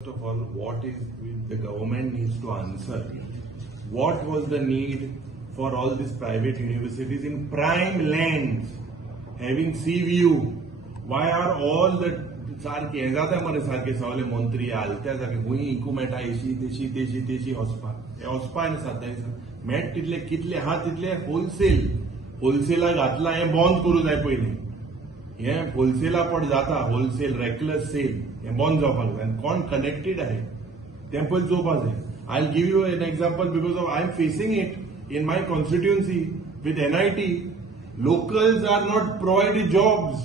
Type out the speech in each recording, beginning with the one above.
First of all, what is the government needs to answer? What was the need for all these private universities in prime lands having sea view? Why are all the सारखे जाता मरे सारखे सगळे मंत्री आलत्या सारखे हुई iQOO Meta एशी तेशी वचपा आनी सातायसा मेट तितले कितले हा तितले होलसेला घातला हे बंद करू जाय पयलीं हे होलसेला पण जाता होलसेल रेकलेस सेल हे बंद जावपाक जाय आनी कोण कनेक्टेड आहे तें पयलीं चोवपाक जाय I will give you an example because of I am facing it in my constituency with NIT. Locals are not provided jobs.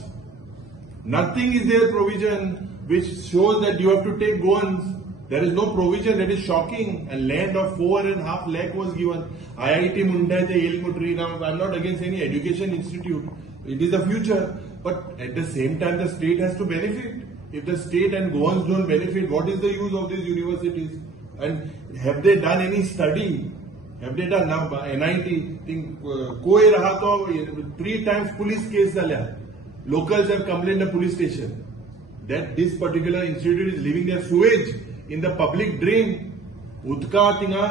Nothing is there provision which shows that you have to take goans. There is no provision. That is shocking. And land of 4.5 lakh was given. IIT Mundai, Ilmutri. Now I'm not against any education institute. It is the future. But at the same time, the state has to benefit. If the state and goans don't benefit, what is the use of these universities? And have they done any study? Have they done now? NIT think koi raha to 3 times police case dalya. Locals have complained to the police station that this particular institute is leaving their sewage in the public drain. Utka tinga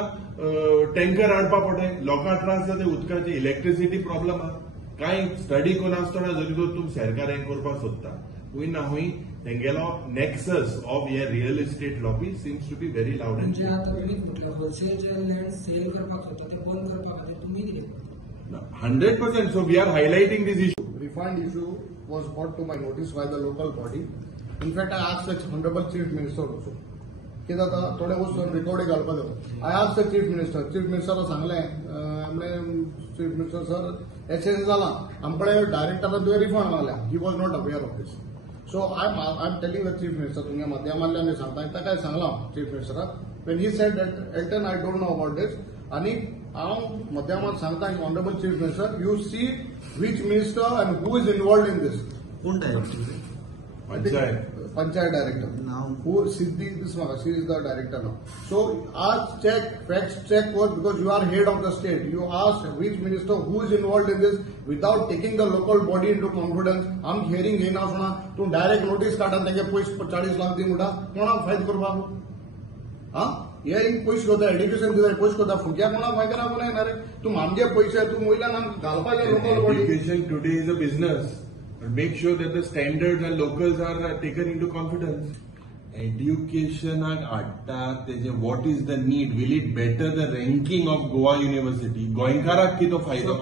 tanker adpa pade. Loka त्रास जाते उदकाचे electricity problem काय study कोण असताना जरी तो तुम सरकारान करपाक सोदता हुई ना हुई तेंगेलो nexus of a real estate lobby seems to be very loud and जे आता तुम्ही म्हटलं होलसेल जे लँड सेल करपाक सोदता ते बंद करपाक खातीर तुम्ही कितें करता 100%. So we are highlighting this issue. Refund issue was brought to my notice by the local body. In fact, I asked the Honorable Chief Minister also. कि आता थोडे वस्तू रिकॉर्डिंग घालपा जाय. I asked the Chief Minister सांगले आमले Chief Minister sir SS जाला आमकडे director तुवें रिफंड मागल्या. He was not aware of this. So I'm telling the Chief Minister तुमच्या माध्यमांतल्यान सांगता ताका Sangla Chief Minister when he said that Elton I don't know about this आणि हांव माध्यमांत सांगता Honorable Chief Minister you see which minister and who is involved in this. कोण director Panchayat director. Now Who Siddhi Bismaka, she is the director now. So ask check, facts check was because you are head of the state. You ask which minister who is involved in this without taking the local body into confidence. I'm hearing हे ना सुना तू direct notice काढून त्याचे पैसे 40 लाख दी मुठा कोणाक फायदा करपाक हाँ ये इन पैसे कोता एड्युकेशन दिता पैसे कोता फुक्या कोणाक फायदा ना कोणा येणार तू आमचे पैसे तू महिला नाम घालपाक local body. Education today is a business. Make sure that the standards and locals are taken into confidence. Education what is the need? Will it better the ranking of Goa University? Goenkarak ki to fayda.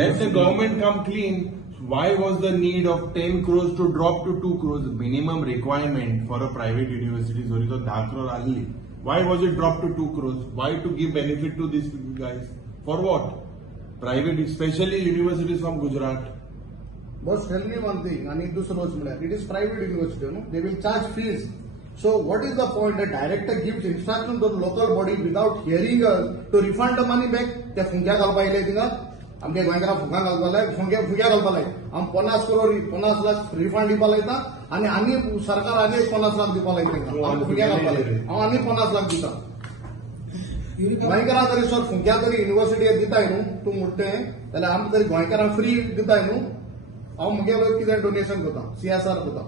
Let the government come clean. Why was the need of 10 crores to drop to 2 crores? Minimum requirement for a private university is 10 crore only. Why was it dropped to 2 crores? Why to give benefit to these guys? For what? Private, especially universities from Gujarat. Boss, tell me one thing, and it is private university, no? They will charge fees. So what is the point? The director gives instruction to the local body without hearing us to refund the money back. They funkia galpaile dinga. आमके गोंयकारा फुगा घालपालाय फुग्या घालपालाय आम 50 lakh refund दिपालायता आणि आनी सरकार आनी 50 लाख दिपालाय तांकां आम फुग्या घालपालाय हांव आनी 50 लाख दिता गोंयकारा तरी सर फुग्या तरी युनिवर्सिटी दिताय न्हू तूं म्हणटे जाल्यार आमकां तरी गोंयकारांक फ्री दिताय न्हू हांव मुगे कितें डोनेशन करता CSR करता.